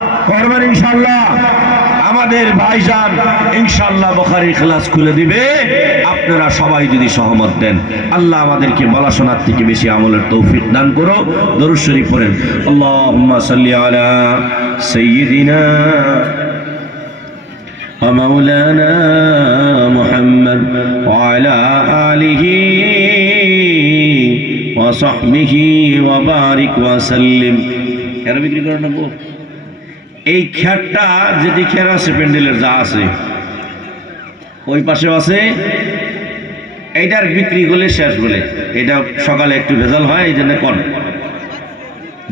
করবেন ইনশাআল্লাহ। আমাদের ভাইজান ইনশাআল্লাহ বুখারীর ক্লাস খুলে দিবে, আপনারা সবাই যদি সহমত দেন। আল্লাহ আমাদেরকে বলা শোনার থেকে বেশি আমলের তৌফিক দান করো। দরুদ শরীফ পড়েন। আল্লাহুম্মা সাল্লি আলা সাইয়্যিদিনা ওয়া মাওলানা মুহাম্মদ ওয়া আলা আলিহি ওয়া সাহবিহি ওয়া বারিক ওয়া সাল্লিম। এর বিক্রি করে নেব। এই খেরটা যেটি খের আছে প্যান্ডেলের যা আছে ওই পাশেও আছে, এইটার বিক্রি করলে শেষ বলে। এটা সকালে একটু ভেজাল হয়, এই জন্য কন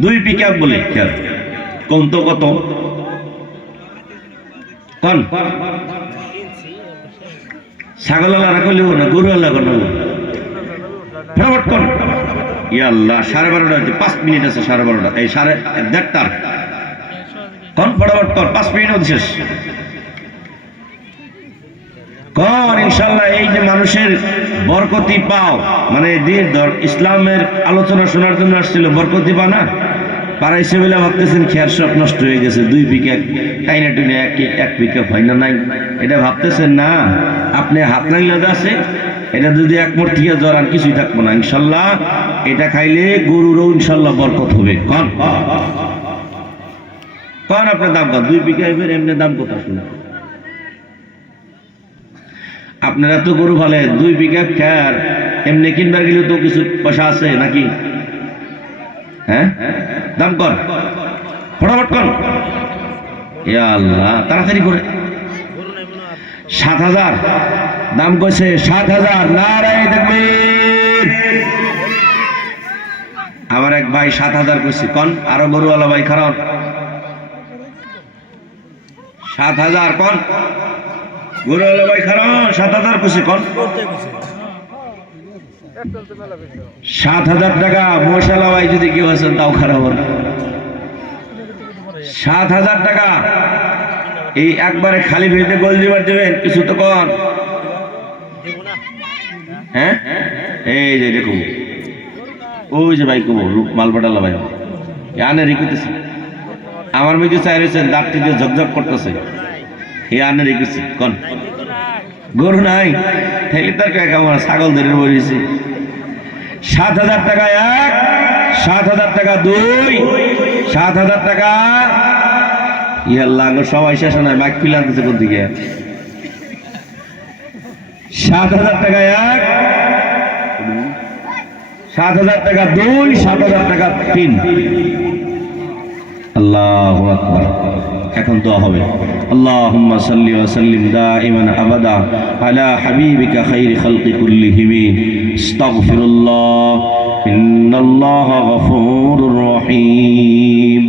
2 পিকআপ বলে খের। কোন তো কত কন? ছাগলওয়ালা রাখলেও না, গরুওয়ালা করবো ফটাফট কন। ইয়া আল্লাহ, 12:30 হচ্ছে, 5 মিনিট আছে। 12:30 এই 1:30 কন ফটাফট কর, 5 মিনিট শেষ কর ইনশাআল্লাহ। এই যে মানুষের বরকতি পাও, মানে ইসলামের আলোচনা শোনার জন্য আসছিল, বরকতি পা না পারাইছে বলে ভাবতেছেন খেয়ার সব নষ্ট হয়ে গেছে। 2 পিকআপ টাইনা টুনে এক পিকআপ হয় না, নাই এটা ভাবতেছেন না। আপনি হাত নাইলে আছে, এটা যদি এক মোট থেকে জড়ান কিছুই থাকবো না ইনশাআল্লাহ। এটা খাইলে গরুরও ইনশাআল্লাহ বরকত হবে। কন কন আপনার দাম কত? 2 পিকআপের এমনি দাম কত শুনে? আপনারা তো গরু ভালে, 2 পিকআপ খেয়ার এমনি কিনবার গেলে তো কিছু পয়সা আছে নাকি? হ্যাঁ, দাম কর ফটাফট কর। ইয়া আল্লাহ, তাড়াতাড়ি করে। 7,000 দাম কইছে, 7,000। নারায়ে তাকবীর। আমার এক ভাই 7,000 কইছে। কন আরো গরুওয়ালা ভাই খারাপ 7,000 কন, গরুওয়ালা ভাই খারাপ 7,000 কইছে। কন 7,000 টাকা। মশালা ভাই যদি কেউ আছেন তাও খারাপ হবে। 7,000 টাকা এই একবারে খালি পেটে গোল দিবার দেবেন কিছু তো কন। হ্যাঁ, এই যে দেখুন, ওই যে ভাই কব মালপাটালা ভাই আনে রেখেছে। আমার মেয়ে চাইছেন দাঁতটি দিয়ে ঝকঝক করতেছে, হে আনে রেখেছি। কন গরু নাই, তাইলে তার আমার ছাগল ধরে বলেছি। 7,000 টাকা এক, 7,000 টাকা 2, 7,000 টাকা। ইয়াল্লাহ, সবাই শেষ নয়, বাইক ফিল আনতেছে কোন দিকে। 7,000 টাকা এক, 7,000 টাকা 2, 7,000 টাকা 3। আল্লাহু আকবার। এখন দোয়া হবে। আল্লাহুম্মা সাল্লি ওয়া সাল্লিম দাইমান আবাদা আলা হাবিবিকা খাইরি খালকি কুল্লিহিম। আস্তাগফিরুল্লাহ, ইন্নাল্লাহা গফুরুর রহিম।